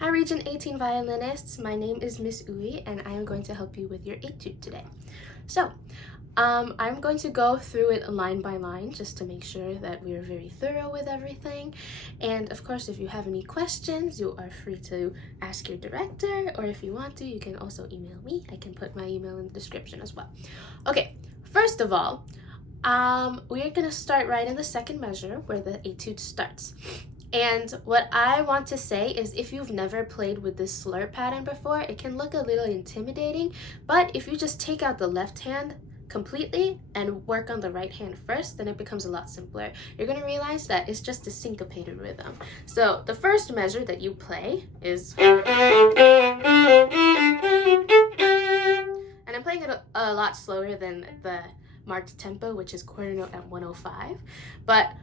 Hi Region 18 violinists, my name is Miss Ui and I am going to help you with your etude today. So, I'm going to go through it line by line just to make sure that we are very thorough with everything. And of course, if you have any questions, you are free to ask your director, or if you want to, you can also email me. I can put my email in the description as well. Okay, first of all, we're gonna start right in the second measure where the etude starts. And what I want to say is if you've never played with this slur pattern before, it can look a little intimidating, but if you just take out the left hand completely and work on the right hand first, then it becomes a lot simpler. You're going to realize that it's just a syncopated rhythm. So the first measure that you play is, and I'm playing it a lot slower than the marked tempo, which is quarter note at 105, but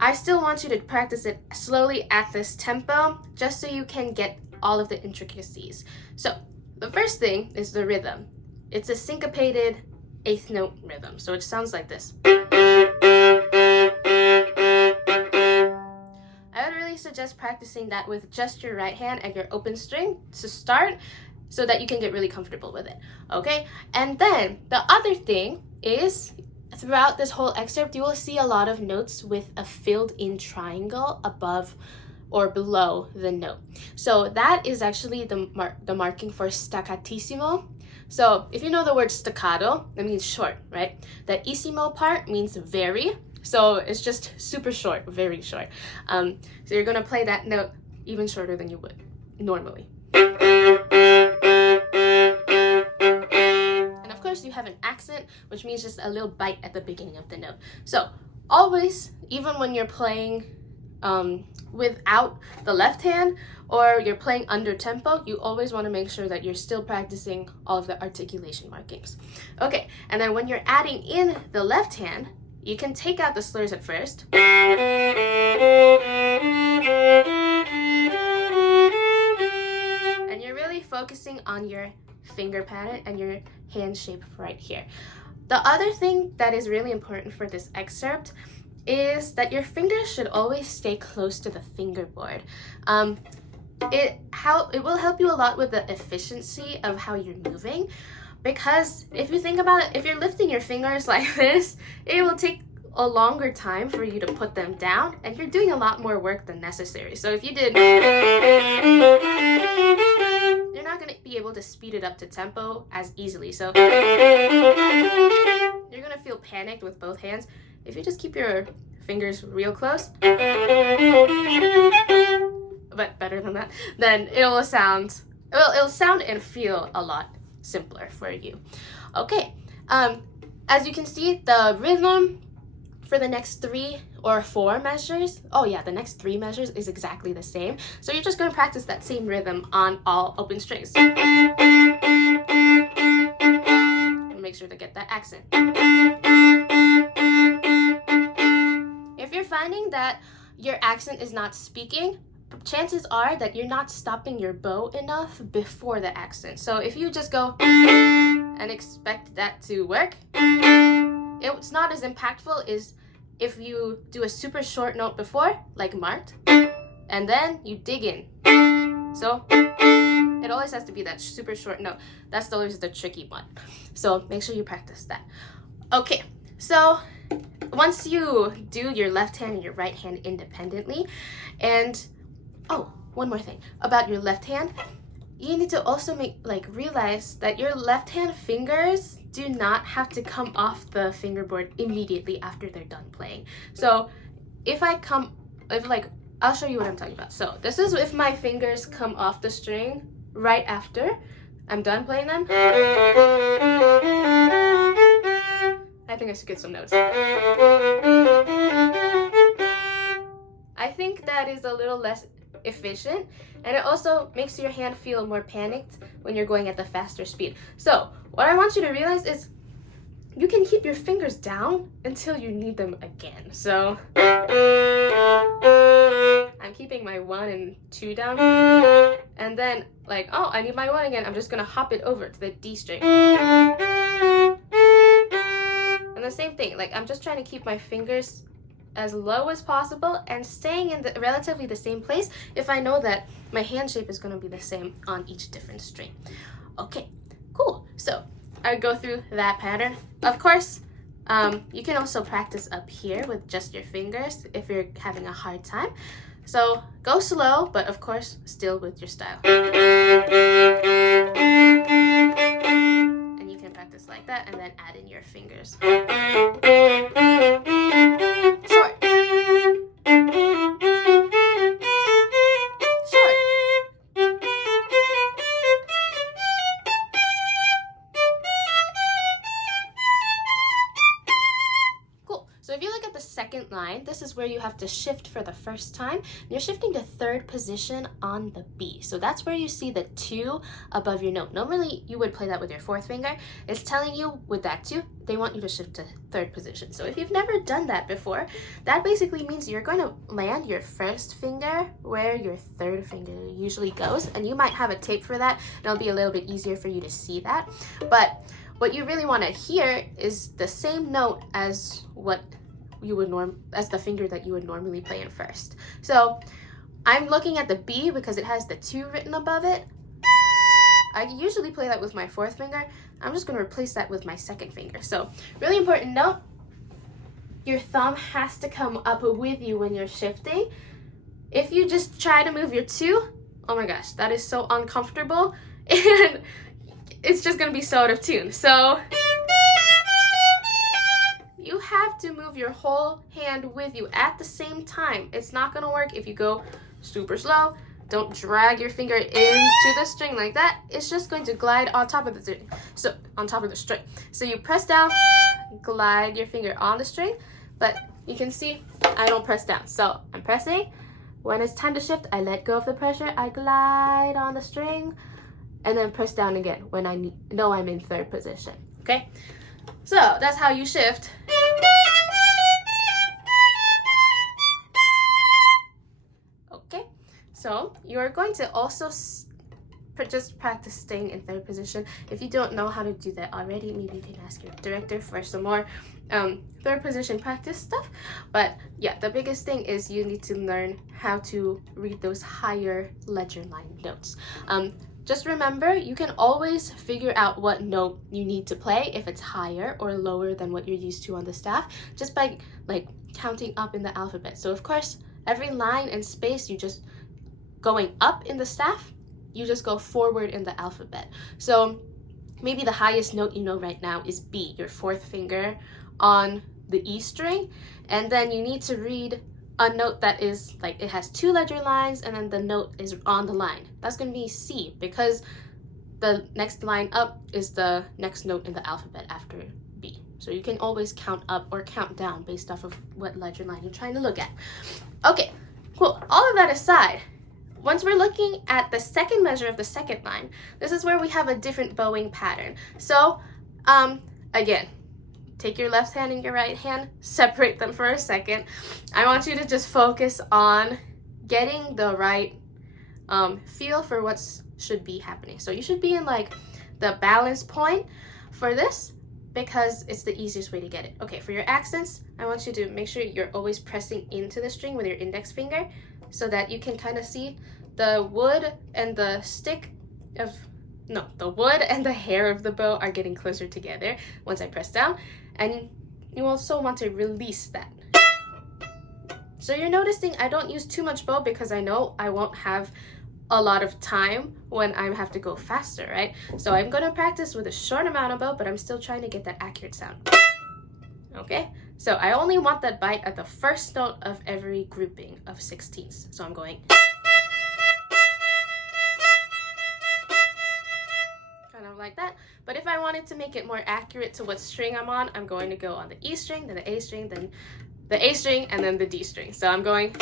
I still want you to practice it slowly at this tempo, just so you can get all of the intricacies. So the first thing is the rhythm. It's a syncopated eighth note rhythm, so it sounds like this. I would really suggest practicing that with just your right hand and your open string to start, so that you can get really comfortable with it, okay? And then the other thing is, throughout this whole excerpt, you will see a lot of notes with a filled-in triangle above or below the note. So that is actually the marking for staccatissimo. So if you know the word staccato, that means short, right? The issimo part means very. So it's just super short, very short. So you're gonna play that note even shorter than you would normally. You have an accent, which means just a little bite at the beginning of the note. So always, even when you're playing without the left hand or you're playing under tempo, you always want to make sure that you're still practicing all of the articulation markings. Okay, and then when you're adding in the left hand, you can take out the slurs at first. And you're really focusing on your finger pattern and your hand shape right here. The other thing that is really important for this excerpt is that your fingers should always stay close to the fingerboard. It will help you a lot with the efficiency of how you're moving, because if you think about it, if you're lifting your fingers like this, it will take a longer time for you to put them down, and you're doing a lot more work than necessary. So if you did, you're not going to be able to speed it up to tempo as easily. So you're going to feel panicked with both hands. If you just keep your fingers real close, but better than that, then it'll sound and feel a lot simpler for you. Okay, as you can see, the rhythm for the next 3 or 4 measures, the next 3 measures is exactly the same. So you're just going to practice that same rhythm on all open strings. Make sure to get that accent. If you're finding that your accent is not speaking, chances are that you're not stopping your bow enough before the accent. So if you just go and expect that to work, it's not as impactful as if you do a super short note before, like marked, and then you dig in. So it always has to be that super short note. That's always the tricky one. So make sure you practice that. Okay, so once you do your left hand and your right hand independently, and one more thing about your left hand, you need to also realize that your left hand fingers do not have to come off the fingerboard immediately after they're done playing. So I'll show you what I'm talking about. So this is if my fingers come off the string right after I'm done playing them. I think I should get some notes. I think that is a little less efficient, and it also makes your hand feel more panicked when you're going at the faster speed. So what I want you to realize is you can keep your fingers down until you need them again. So I'm keeping my 1 and 2 down, and then I need my 1 again, I'm just gonna hop it over to the D string. And the same thing, I'm just trying to keep my fingers as low as possible and staying in the relatively the same place if I know that my hand shape is going to be the same on each different string. Okay, cool. So I go through that pattern. Of course, you can also practice up here with just your fingers if you're having a hard time. So go slow, but of course, still with your style. And you can practice like that and then add in your fingers. Short. Short. Cool. So if you look at the second line, this is where you have to shift for the first time. You're shifting to third position on the B. So that's where you see the 2 above your note. Normally, you would play that with your 4th finger. It's telling you with that 2, they want you to shift to third position. So if you've never done that before, that basically means you're going to land your first finger where your third finger usually goes. And you might have a tape for that, and it'll be a little bit easier for you to see that. But what you really want to hear is the same note as what you would as the finger that you would normally play in first. So I'm looking at the B because it has the 2 written above it. I usually play that with my 4th finger. I'm just going to replace that with my 2nd finger. So really important note, your thumb has to come up with you when you're shifting. If you just try to move your 2, oh my gosh, that is so uncomfortable and it's just going to be so out of tune. So you have to move your whole hand with you at the same time. It's not going to work if you go super slow. Don't drag your finger into the string like that. It's just going to glide on top of the string. So on top of the string. So you press down, glide your finger on the string, but you can see I don't press down. So I'm pressing. When it's time to shift, I let go of the pressure. I glide on the string and then press down again when I know I'm in third position. Okay? So that's how you shift. Okay, so you're going to also just practice staying in third position. If you don't know how to do that already, maybe you can ask your director for some more third position practice stuff. But yeah, the biggest thing is you need to learn how to read those higher ledger line notes. Just remember, you can always figure out what note you need to play if it's higher or lower than what you're used to on the staff, just by like counting up in the alphabet. So of course, every line and space you just going up in the staff, you just go forward in the alphabet. So maybe the highest note you know right now is B, your 4th finger on the E string, and then you need to read a note that is like it has 2 ledger lines and then the note is on the line. That's going to be C because the next line up is the next note in the alphabet after B. So you can always count up or count down based off of what ledger line you're trying to look at. Okay, cool. All of that aside, once we're looking at the second measure of the second line, this is where we have a different bowing pattern. So again, take your left hand and your right hand, separate them for a second. I want you to just focus on getting the right feel for what should be happening. So you should be in like the balance point for this because it's the easiest way to get it. Okay, for your accents, I want you to make sure you're always pressing into the string with your index finger so that you can kind of see the wood and the the wood and the hair of the bow are getting closer together once I press down. And you also want to release that. So you're noticing I don't use too much bow because I know I won't have a lot of time when I have to go faster, right? So I'm going to practice with a short amount of bow, but I'm still trying to get that accurate sound. Okay? So I only want that bite at the first note of every grouping of 16ths. So I'm going kind of like that. But if I wanted to make it more accurate to what string I'm on, I'm going to go on the E string, then the A string, then the A string, and then the D string. So I'm going.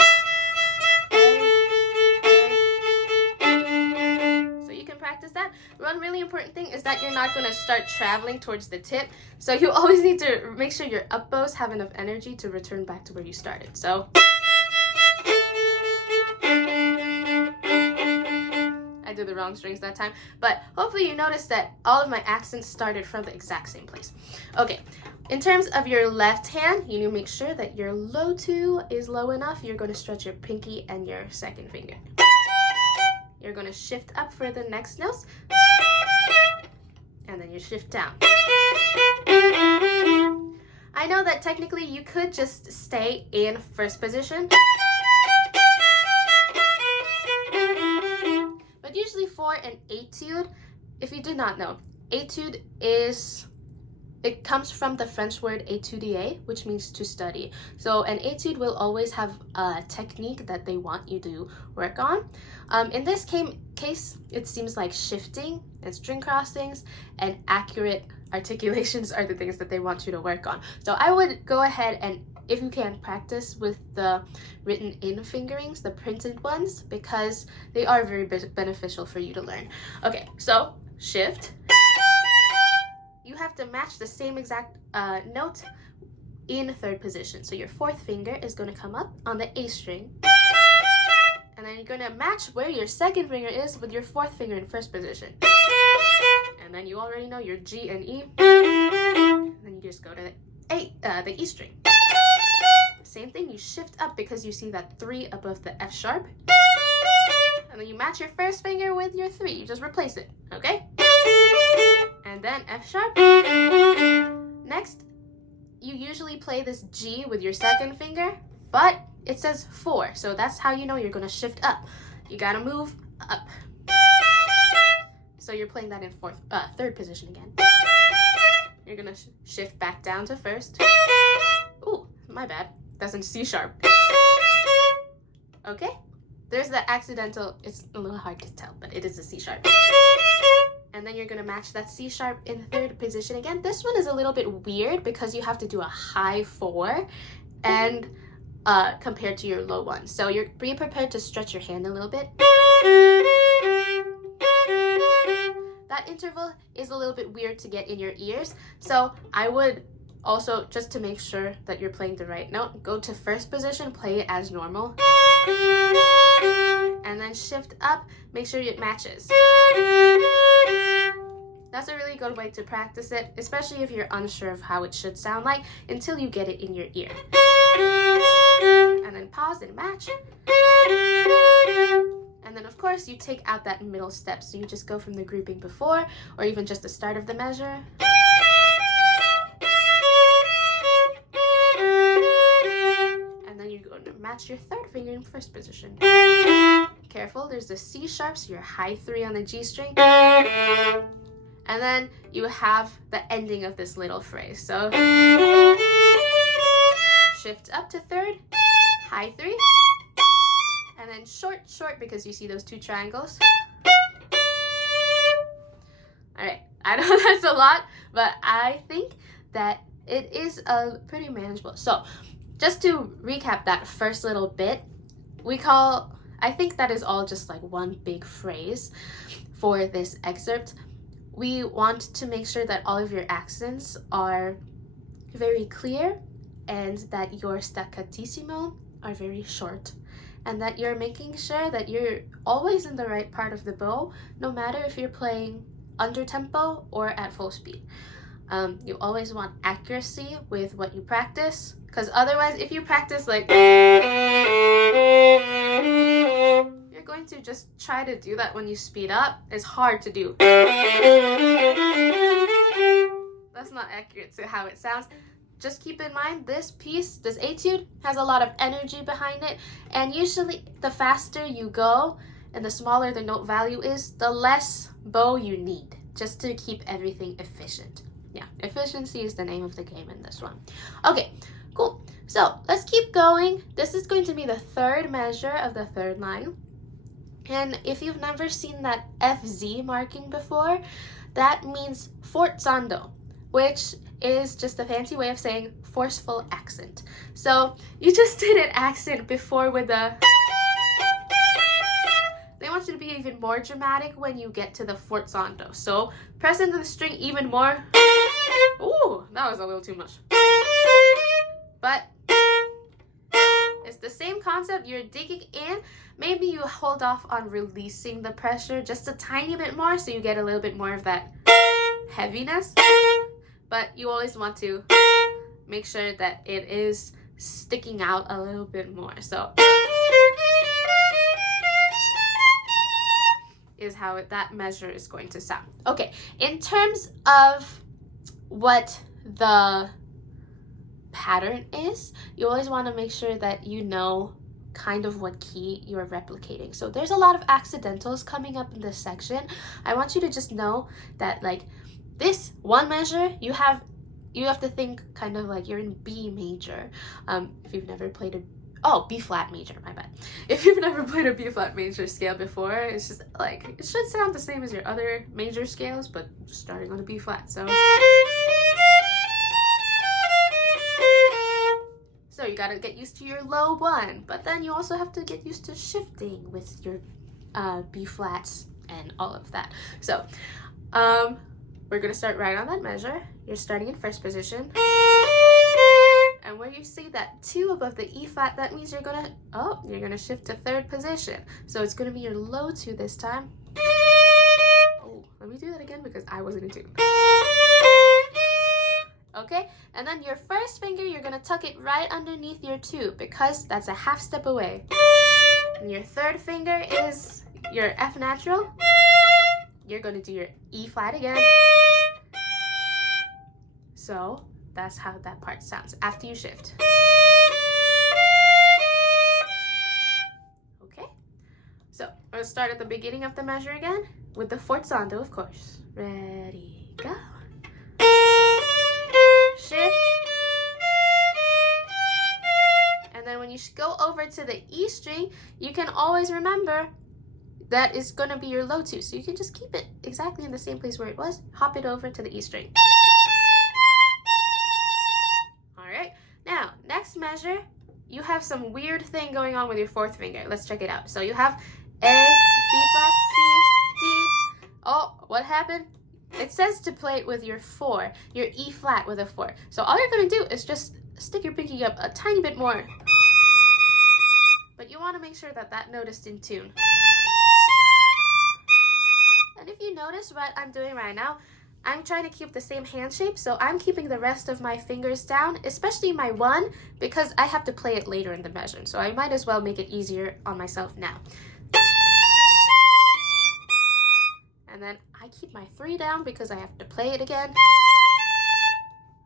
So you can practice that. One really important thing is that you're not going to start traveling towards the tip. So you always need to make sure your up bows have enough energy to return back to where you started. So I did the wrong strings that time, but hopefully you noticed that all of my accents started from the exact same place. Okay, In terms of your left hand, you need to make sure that your low 2 is low enough. You're going to stretch your pinky and your second finger. You're going to shift up for the next notes, and then you shift down. I know that technically you could just stay in first position, but usually for an etude, if you did not know, etude it comes from the French word étudier, which means to study. So an etude will always have a technique that they want you to work on. In this case, it seems like shifting and string crossings and accurate articulations are the things that they want you to work on. So I would go ahead and, if you can, practice with the written in fingerings, the printed ones, because they are very beneficial for you to learn. Okay, so shift. You have to match the same exact note in third position. So your fourth finger is going to come up on the A string, and then you're going to match where your second finger is with your fourth finger in first position. And then you already know your G and E, and then you just go to the E string. Same thing, you shift up because you see that 3 above the F sharp, and then you match your first finger with your 3. You just replace it, okay? And then F sharp. Next, you usually play this G with your second finger, but it says 4, so that's how you know you're going to shift up. You got to move up. So you're playing that in third position again. You're going to shift back down to first. Ooh, my bad. That's in C sharp. Okay? There's the accidental, it's a little hard to tell, but it is a C sharp. And then you're going to match that C sharp in third position again. This one is a little bit weird because you have to do a high 4 and compared to your low 1. So be prepared to stretch your hand a little bit. That interval is a little bit weird to get in your ears. So I would also, just to make sure that you're playing the right note, go to first position, play it as normal. And then shift up, make sure it matches. That's a really good way to practice it, especially if you're unsure of how it should sound like, until you get it in your ear. And then pause and match. And then of course you take out that middle step, so you just go from the grouping before, or even just the start of the measure. And then you're going to match your third finger in first position. Careful, there's the C sharp, so your high 3 on the G string. And then you have the ending of this little phrase. So shift up to third, high 3, and then short because you see those 2 triangles. All right, I know that's a lot, but I think that it is pretty manageable. So just to recap that first little bit, I think that is all just like one big phrase for this excerpt. We want to make sure that all of your accents are very clear and that your staccatissimo are very short, and that you're making sure that you're always in the right part of the bow, no matter if you're playing under tempo or at full speed. You always want accuracy with what you practice, because otherwise if you practice like you're going to just try to do that when you speed up. It's hard to do. That's not accurate to how it sounds. Just keep in mind, this piece, this etude, has a lot of energy behind it, and usually the faster you go and the smaller the note value is, the less bow you need, just to keep everything efficient. Yeah, efficiency is the name of the game in this one. Okay, cool. So let's keep going. This is going to be the third measure of the third line. And if you've never seen that FZ marking before, that means forzando, which is just a fancy way of saying forceful accent. So you just did an accent before with the... They want you to be even more dramatic when you get to the forzando. So press into the string even more. Ooh, that was a little too much. But it's the same concept. You're digging in. Maybe you hold off on releasing the pressure just a tiny bit more, so you get a little bit more of that heaviness. But you always want to make sure that it is sticking out a little bit more. So is how that measure is going to sound. Okay, in terms of what the pattern is, you always want to make sure that you know kind of what key you're replicating. So there's a lot of accidentals coming up in this section. I want you to just know that like this one measure, you have to think kind of like you're in B major. If you've never played B flat major, my bad. If you've never played a B flat major scale before, it's just like, it should sound the same as your other major scales, but just starting on a B flat. So you gotta get used to your low one, but then you also have to get used to shifting with your B flats and all of that. So we're gonna start right on that measure. You're starting in first position. And where you see that 2 above the E flat, that means you're gonna shift to third position. So it's gonna be your low 2 this time. Oh, let me do that again because I wasn't in tune. Okay, and then your first finger, you're gonna tuck it right underneath your 2 because that's a half step away. And your third finger is your F natural. You're gonna do your E flat again. So that's how that part sounds after you shift. Okay, so we're gonna start at the beginning of the measure again with the forzando, of course. Ready, go. Shift. And then when you go over to the E string, you can always remember that is going to be your low 2. So you can just keep it exactly in the same place where it was. Hop it over to the E string. All right. Now, next measure, you have some weird thing going on with your 4th finger. Let's check it out. So you have A, B flat, C, D. Oh, what happened? It says to play it with your 4, your E flat with a 4. So all you're going to do is just stick your pinky up a tiny bit more. But you want to make sure that that note is in tune. And if you notice what I'm doing right now, I'm trying to keep the same hand shape. So I'm keeping the rest of my fingers down, especially my 1, because I have to play it later in the measure. So I might as well make it easier on myself now. And then I keep my 3 down because I have to play it again.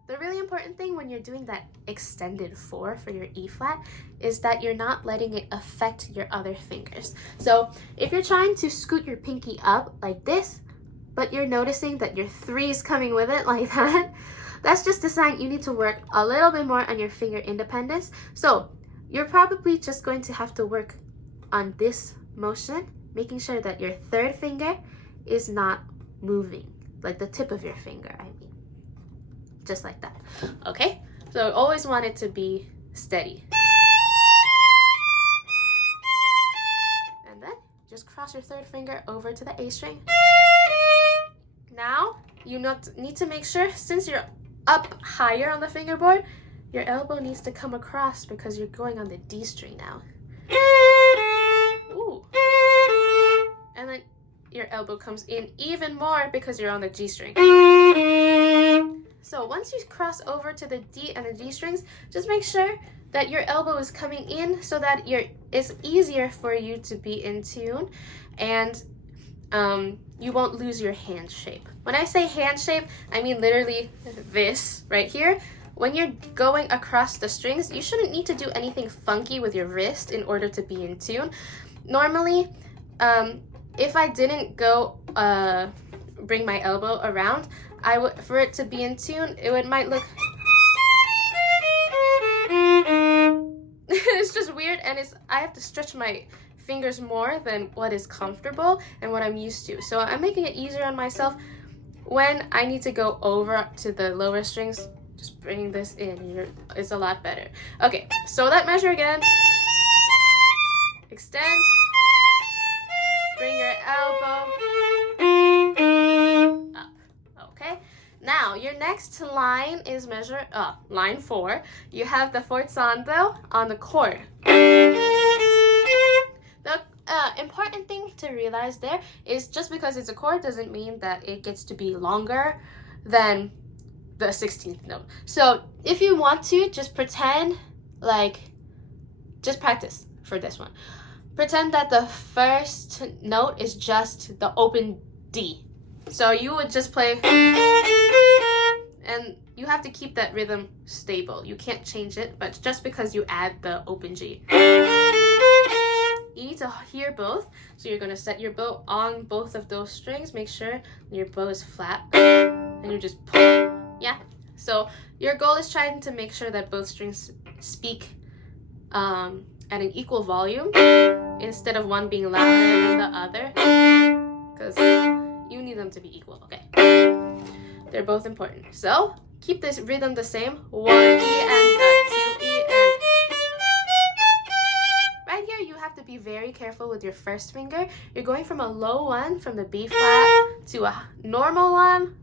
The really important thing when you're doing that extended 4 for your E flat is that you're not letting it affect your other fingers. So if you're trying to scoot your pinky up like this, but you're noticing that your 3 is coming with it like that, that's just a sign you need to work a little bit more on your finger independence. So you're probably just going to have to work on this motion, making sure that your 3rd finger is not moving, like the tip of your finger, I mean. Just like that. Okay? So I always want it to be steady. And then just cross your 3rd finger over to the A string. Now, you need to make sure, since you're up higher on the fingerboard, your elbow needs to come across because you're going on the D string now. Ooh. And then your elbow comes in even more because you're on the G string. So once you cross over to the D and the G strings, just make sure that your elbow is coming in so that it's easier for you to be in tune, and you won't lose your hand shape. When I say hand shape, I mean literally this right here. When you're going across the strings, you shouldn't need to do anything funky with your wrist in order to be in tune. Normally, if I didn't go bring my elbow around, for it to be in tune, it might look it's just weird, and I have to stretch my fingers more than what is comfortable and what I'm used to. So I'm making it easier on myself when I need to go over to the lower strings. Just bring this in, it's a lot better. Okay, so that measure again. Extend. Bring your elbow up. Okay. Now your next line is line 4. You have the forzando on the chord. The important thing to realize there is just because it's a chord doesn't mean that it gets to be longer than the 16th note. So if you want to, just pretend like, just practice for this one. Pretend that the first note is just the open D. So you would just play, and you have to keep that rhythm stable. You can't change it, but just because you add the open G. You need to hear both, so you're gonna set your bow on both of those strings. Make sure your bow is flat, and you just pull. Yeah. So your goal is trying to make sure that both strings speak at an equal volume instead of one being louder than the other, because you need them to be equal. Okay. They're both important. So keep this rhythm the same. 1 E and 2 E and. Right here, you have to be very careful with your first finger. You're going from a low one, from the B flat, to a normal one,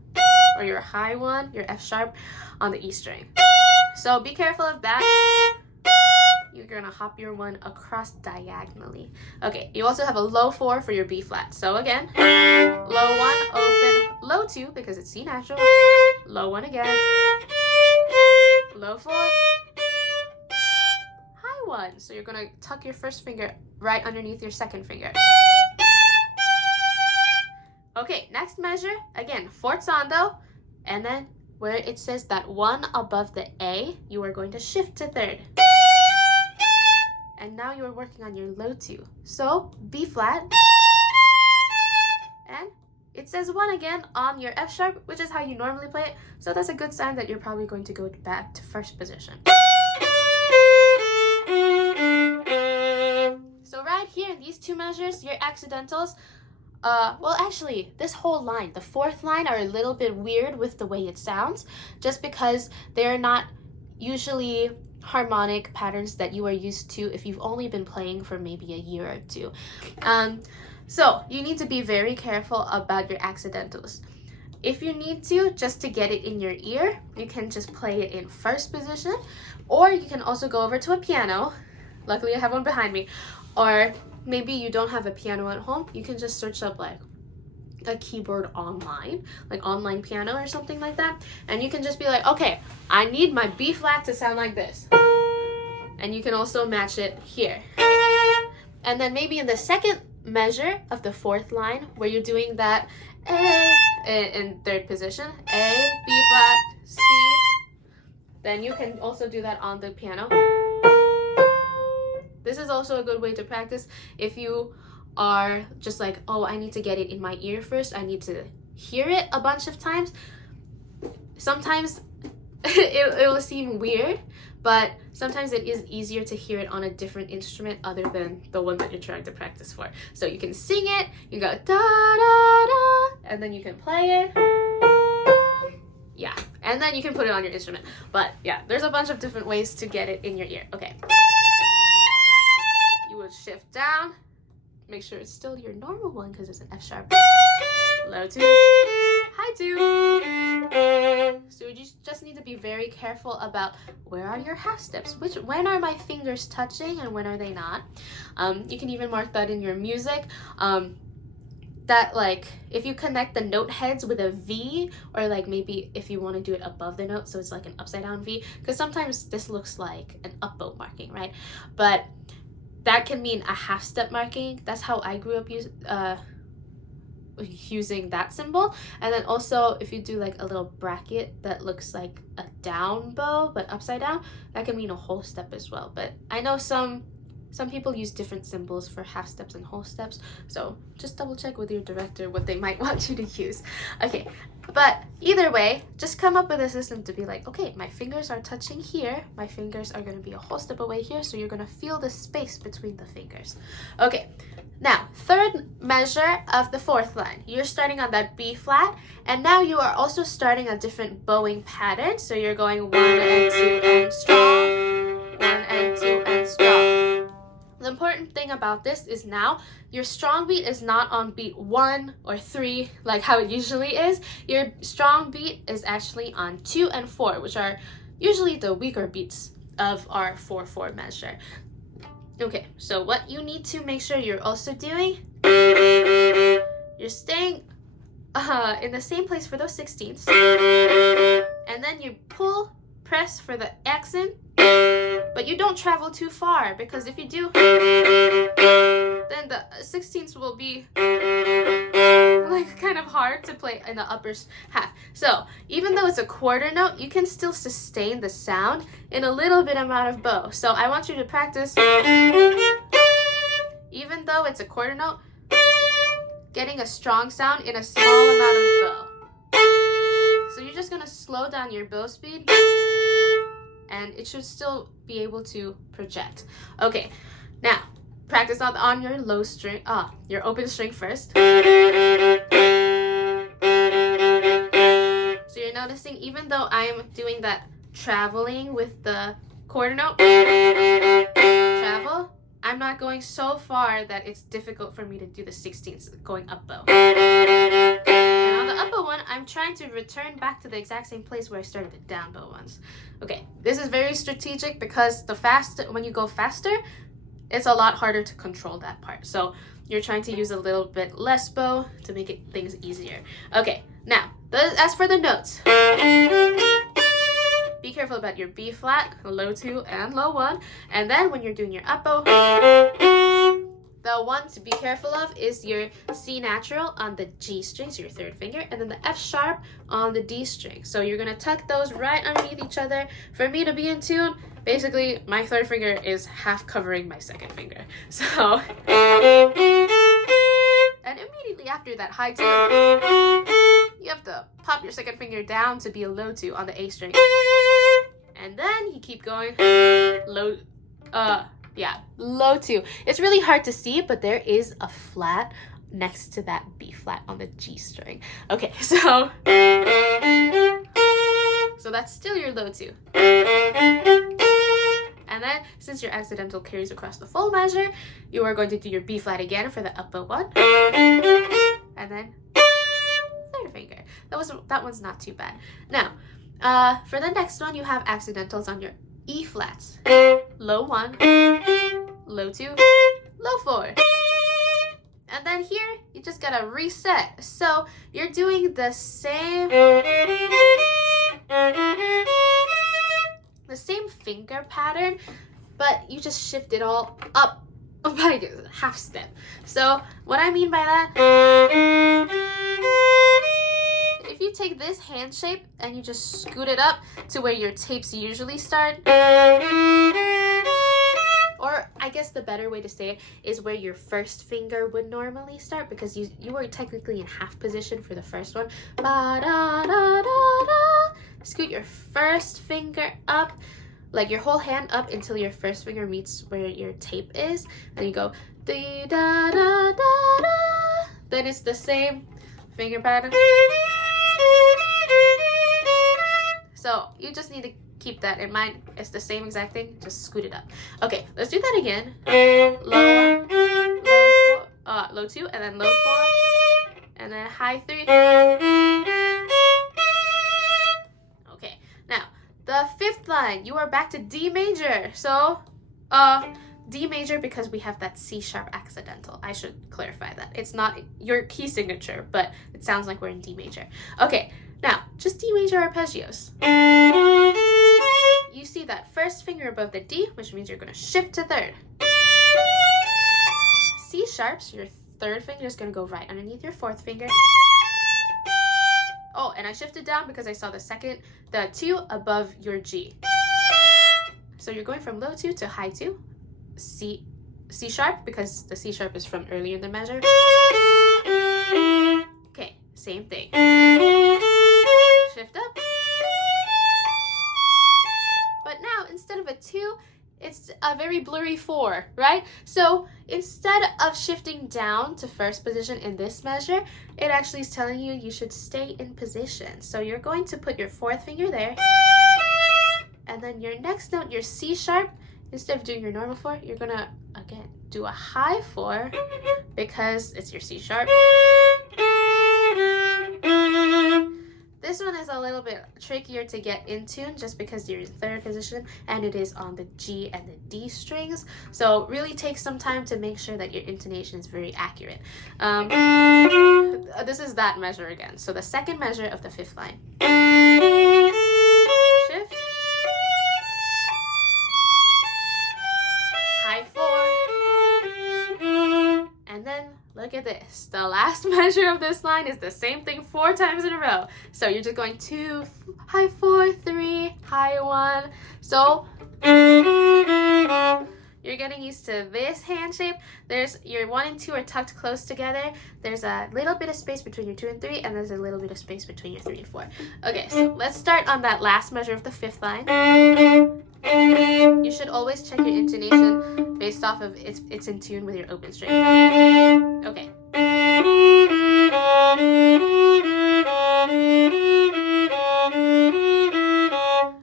or your high one, your F sharp, on the E string. So be careful of that. You're gonna hop your one across diagonally. Okay, you also have a low 4 for your B flat. So again, low 1, open, low 2 because it's C natural, low 1 again, low 4, high 1. So you're gonna tuck your first finger right underneath your second finger. Okay, next measure, again, forzando, and then where it says that 1 above the A, you are going to shift to third. And now you're working on your low 2. So B flat, and it says 1 again on your F sharp, which is how you normally play it. So that's a good sign that you're probably going to go back to first position. So right here, these two measures, your accidentals, well, actually, this whole line, the fourth line, are a little bit weird with the way it sounds, just because they're not usually harmonic patterns that you are used to if you've only been playing for maybe a year or two. So you need to be very careful about your accidentals. If you need to, just to get it in your ear, you can just play it in first position, or you can also go over to a piano. Luckily, I have one behind me. Or maybe you don't have a piano at home, you can just search up like a keyboard online, like online piano or something like that, and you can just be like, okay, I need my B flat to sound like this, and you can also match it here. And then maybe in the second measure of the fourth line, where you're doing that A in third position, A, B flat, C, then you can also do that on the piano. This is also a good way to practice if you are just like, oh, I need to get it in my ear first, I need to hear it a bunch of times. Sometimes it will seem weird, but sometimes it is easier to hear it on a different instrument other than the one that you're trying to practice for. So you can sing it, you go da da da, and then you can play it. Yeah, and then you can put it on your instrument. But yeah, there's a bunch of different ways to get it in your ear. Okay. You would shift down. Make sure it's still your normal one because it's an F sharp. Low 2, high 2. So you just need to be very careful about where are your half steps, when are my fingers touching and when are they not. You can even mark that in your music. That like if you connect the note heads with a V, or like maybe if you want to do it above the note so it's like an upside down V, because sometimes this looks like an up bow marking, right? But that can mean a half step marking. That's how I grew up using that symbol. And then also if you do like a little bracket that looks like a down bow but upside down, that can mean a whole step as well. But I know some people use different symbols for half steps and whole steps, so just double check with your director what they might want you to use. Okay, but either way, just come up with a system to be like, okay, my fingers are touching here, my fingers are going to be a whole step away here, so you're going to feel the space between the fingers. Okay, now third measure of the fourth line, you're starting on that B flat, and now you are also starting a different bowing pattern. So you're going 1 and 2 and strong, 1 and 2 and strong. The important thing about this is now your strong beat is not on beat 1 or 3 like how it usually is. Your strong beat is actually on 2 and 4, which are usually the weaker beats of our 4/4 measure. Okay, so what you need to make sure you're also doing, you're staying in the same place for those 16ths, and then you press for the accent, but you don't travel too far, because if you do, then the 16ths will be like kind of hard to play in the upper half. So even though it's a quarter note, you can still sustain the sound in a little bit amount of bow. So I want you to practice, even though it's a quarter note, getting a strong sound in a small amount of bow. So you're just gonna slow down your bow speed, and it should still be able to project. Okay, now practice on your low string, your open string first. So you're noticing, even though I'm doing that traveling with the quarter note travel, I'm not going so far that it's difficult for me to do the 16ths going up bow. And on the up bow one, I'm trying to return back to the exact same place where I started the down bow ones. Okay, this is very strategic, because when you go faster, it's a lot harder to control that part. So you're trying to use a little bit less bow to make things easier. Okay, now as for the notes, be careful about your B flat, low 2 and low 1. And then when you're doing your up bow, the one to be careful of is your C natural on the G string, so your third finger, and then the F sharp on the D string. So you're gonna tuck those right underneath each other. For me to be in tune, basically my third finger is half covering my second finger. So, and immediately after that high 2, you have to pop your second finger down to be a low 2 on the A string. And then you keep going, low 2. It's really hard to see, but there is a flat next to that B flat on the G string. Okay, so that's still your low 2. And then, since your accidental carries across the full measure, you are going to do your B flat again for the up bow 1. And then third finger. That one's not too bad. Now, for the next one, you have accidentals on your E flats. Low 1, low 2, low 4. And then here, you just gotta reset. So you're doing the same finger pattern, but you just shift it all up by a half step. So what I mean by that, if you take this hand shape and you just scoot it up to where your tapes usually start, or I guess the better way to say it is where your first finger would normally start, because you were technically in half position for the first one. Scoot your first finger up, like your whole hand up until your first finger meets where your tape is. Then you go dee da da da da. Then it's the same finger pattern. So you just need to keep that in mind. It's the same exact thing, just scoot it up. Okay, let's do that again. Low 1, low 2, and then low 4, and then high 3. Okay, now the fifth line, you are back to D major. So D major, because we have that C sharp accidental. I should clarify that. It's not your key signature, but it sounds like we're in D major. Okay, now just D major arpeggios. You see that first finger above the D, which means you're going to shift to third. C sharps, your third finger is going to go right underneath your fourth finger. Oh, and I shifted down because I saw the 2 above your G. So you're going from low 2 to high 2. C sharp, because the C sharp is from earlier in the measure. Okay, same thing. Shift up. But now, instead of a 2, it's a very blurry 4, right? So instead of shifting down to first position in this measure, it actually is telling you should stay in position. So you're going to put your fourth finger there, and then your next note, your C sharp, instead of doing your normal 4, you're gonna, again, do a high 4, because it's your C sharp. This one is a little bit trickier to get in tune, just because you're in third position and it is on the G and the D strings. So really take some time to make sure that your intonation is very accurate. This is that measure again. So the second measure of the fifth line. look at this. The last measure of this line is the same thing 4 times in a row. So you're just going 2, high 4, 3, high 1. So you're getting used to this hand shape. There's your 1 and 2 are tucked close together. There's a little bit of space between your 2 and 3, and there's a little bit of space between your 3 and 4. Okay, so let's start on that last measure of the 5th line. You should always check your intonation based off of it's in tune with your open string. Okay.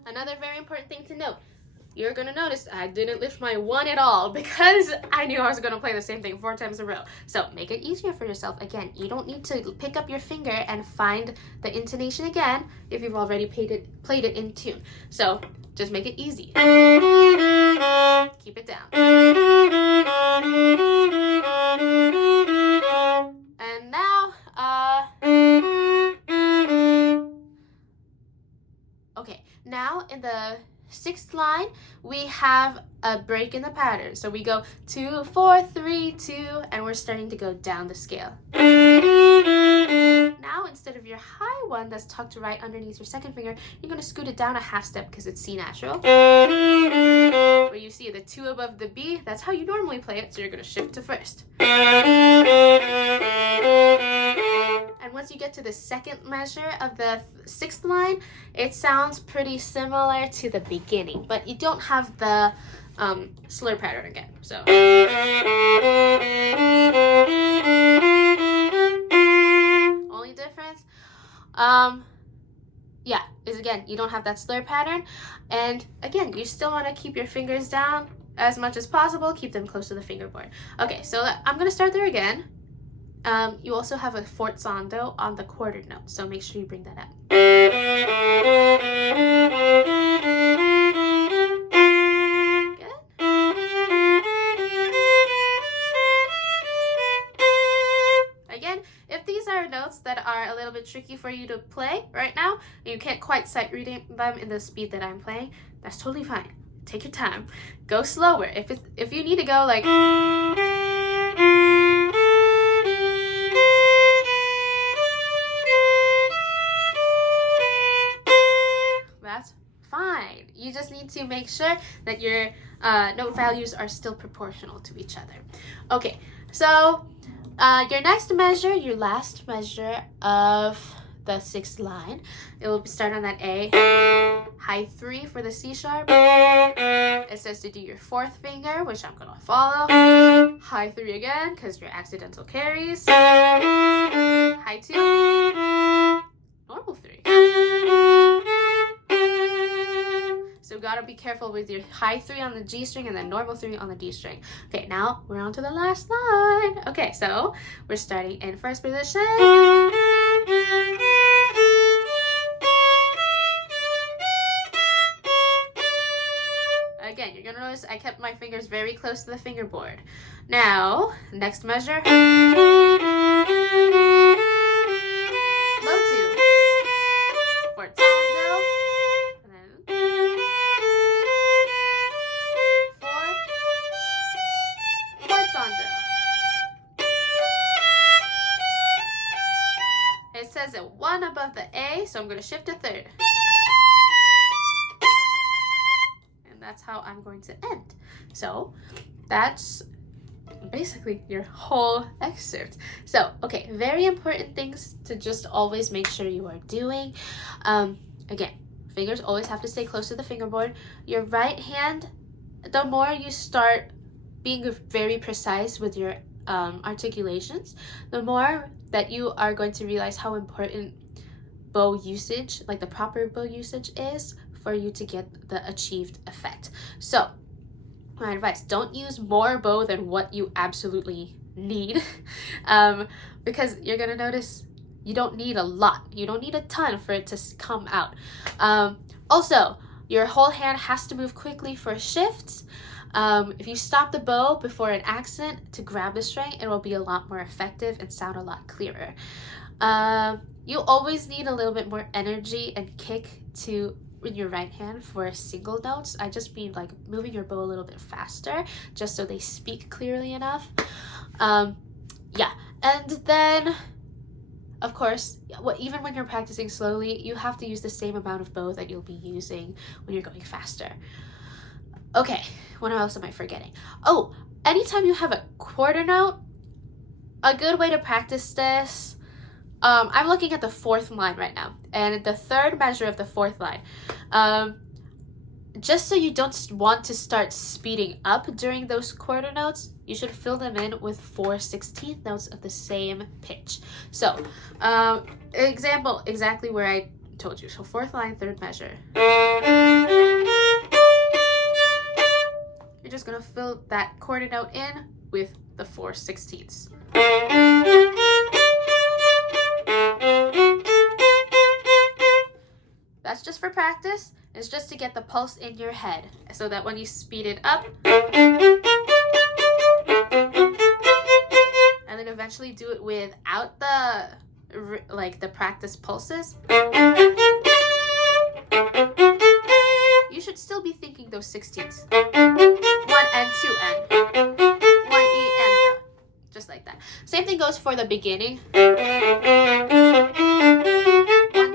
Another very important thing to note. You're gonna notice I didn't lift my 1 at all because I knew I was gonna play the same thing 4 times in a row. So make it easier for yourself. Again, you don't need to pick up your finger and find the intonation again if you've already played it in tune. So just make it easy. Keep it down. And now, okay, now in the 6th line, we have a break in the pattern. So we go 2, 4, 3, 2, and we're starting to go down the scale. Now, instead of your high 1 that's tucked right underneath your 2nd finger, you're going to scoot it down a half step because it's C natural. Where you see the 2 above the B, that's how you normally play it, so you're going to shift to 1st. And once you get to the 2nd measure of the 6th line, it sounds pretty similar to the beginning, but you don't have the slur pattern again. So only difference, yeah, is again, you don't have that slur pattern, and again, you still want to keep your fingers down as much as possible. Keep them close to the fingerboard. Okay, so I'm gonna start there again. You also have a forzando on the quarter note, so make sure you bring that up. Good. Again, if these are notes that are a little bit tricky for you to play right now, and you can't quite sight reading them in the speed that I'm playing, that's totally fine. Take your time. Go slower. If you need to go like, that's fine. You just need to make sure that your note values are still proportional to each other. Okay, so your next measure, your last measure of the 6th line, it will start on that A, high 3 for the C sharp. It says to do your 4th finger, which I'm gonna follow. High 3 again, because your accidental carries. High 2, normal 3. So gotta be careful with your high 3 on the G string and then normal 3 on the D string. Okay, now we're on to the last line. Okay, so we're starting in 1st position. Again, you're gonna notice I kept my fingers very close to the fingerboard. Now, next measure. Low 2. Forzando. And then 4. Forzando. It says a 1 above the A, so I'm gonna shift to 3rd. That's how I'm going to end. So that's basically your whole excerpt. So, okay, very important things to just always make sure you are doing. Again, fingers always have to stay close to the fingerboard. Your right hand, the more you start being very precise with your articulations, the more that you are going to realize how important bow usage, like the proper bow usage, is for you to get the achieved effect. So my advice, don't use more bow than what you absolutely need, because you're gonna notice you don't need a lot. You don't need a ton for it to come out. Also, your whole hand has to move quickly for shifts. If you stop the bow before an accent to grab the string, it will be a lot more effective and sound a lot clearer. You always need a little bit more energy and kick in your right hand for single notes. I just mean like moving your bow a little bit faster just so they speak clearly enough. Yeah, And then, of course, even when you're practicing slowly, you have to use the same amount of bow that you'll be using when you're going faster. Okay, what else am I forgetting? Oh, anytime you have a quarter note, a good way to practice this, I'm looking at the 4th line right now, and the 3rd measure of the 4th line. Just so you don't want to start speeding up during those quarter notes, you should fill them in with 4/16 notes of the same pitch. So, example, exactly where I told you. So 4th line, 3rd measure. You're just gonna fill that quarter note in with the 4/16. That's just for practice. It's just to get the pulse in your head so that when you speed it up, and then eventually do it without the practice pulses, you should still be thinking those 16ths. 1 and 2 and 1 E and the. Just like that. Same thing goes for the beginning. 1,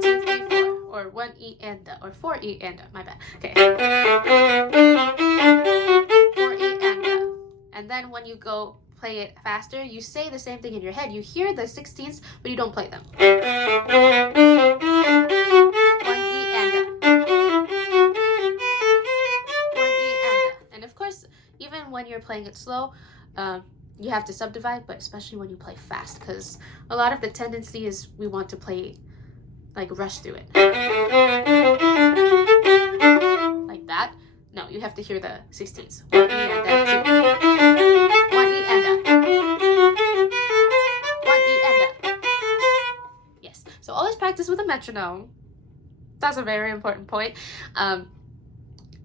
2, 3, 4. Or 1 E and the. Or 4 E and the. My bad. Okay. 4 E and the. And then when you go play it faster, you say the same thing in your head. You hear the 16ths, but you don't play them. 1 E and the. 1 E and the. And of course, even when you're playing it slow, you have to subdivide, but especially when you play fast, because a lot of the tendency is we want to play, rush through it. Like that. No, you have to hear the 16ths. 1 E and the 2. 1 E and the. 1 E and the. Yes. So always practice with a metronome. That's a very important point.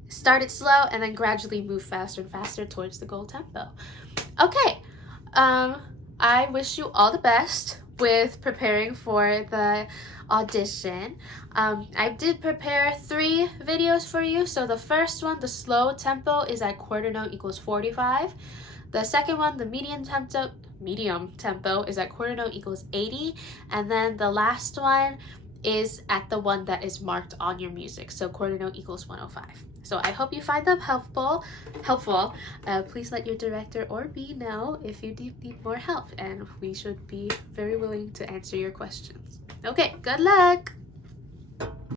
Start it slow and then gradually move faster and faster towards the goal tempo. Okay, I wish you all the best with preparing for the audition. I did prepare 3 videos for you. So the first one, the slow tempo, is at quarter note equals 45. The second one, the medium tempo, is at quarter note equals 80. And then the last one is at the one that is marked on your music, so quarter note equals 105. So I hope you find them helpful. Please let your director or me know if you need more help, and we should be very willing to answer your questions. Okay, good luck!